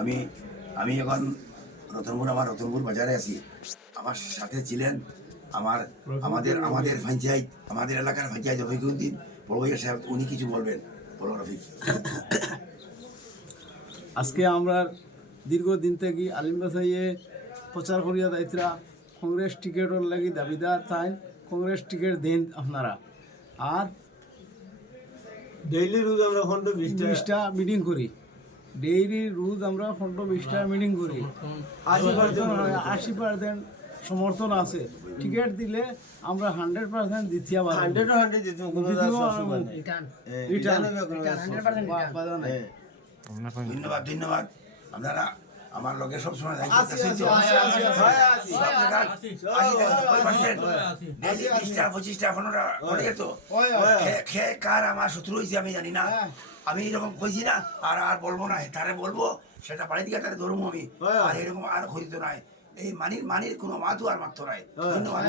আমি আমি এখন রতনপুর বাজারে আছি। আমার সাথে ছিলেন আমাদের পঞ্চায়েত, আমাদের এলাকার পঞ্চায়েত রফিকুদ্দিন বড় ভাইয়া সাহেব, উনি কিছু বলবেন। বলো রফিক। আজকে আমরা দীর্ঘদিন থেকে আলিম বাসাইয়ে প্রচার করিয়া দায়িত্রা কংগ্রেস টিকেটর লাগি দাবিদার তাই কংগ্রেস টিকেট দেন আপনারা। আর ডেইলি রোজ আমরা 120টা মিটিং করি, ডেইলি রোজ আমরা 120টা মিটিং করি। 80% সমর্থন আছে। টিকিট দিলে আমরা 100% দিতিয়া পারবো। 100 দিতে কোনো ধন্যবাদ। আপনারা আমার লগে সবসময় কার আমার শত্রু হয়েছে আমি জানি না, আমি এরকম কইছি না, আর বলবো না, তারে বলবো সেটা বাড়ি দিকে তারে ধরবো আমি, আর এরকম আর করিত নাই। এই মানির কোনো মাতু আর মাত্র নাই। ধন্যবাদ।